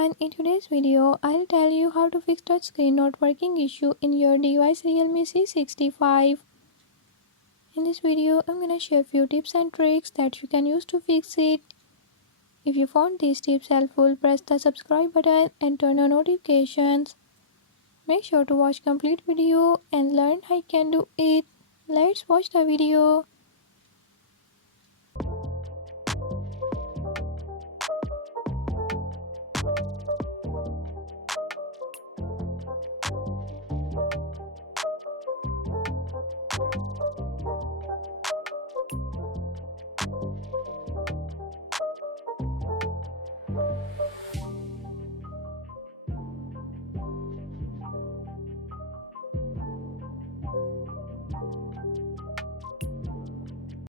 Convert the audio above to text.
everyone, in today's video I'll tell you how to fix touchscreen not working issue in your device Realme C65. In this video I'm gonna share few tips and tricks that you can use to fix it. If you found these tips helpful, press the subscribe button and turn on notifications. Make sure to watch complete video and learn how you can do it. Let's watch the video.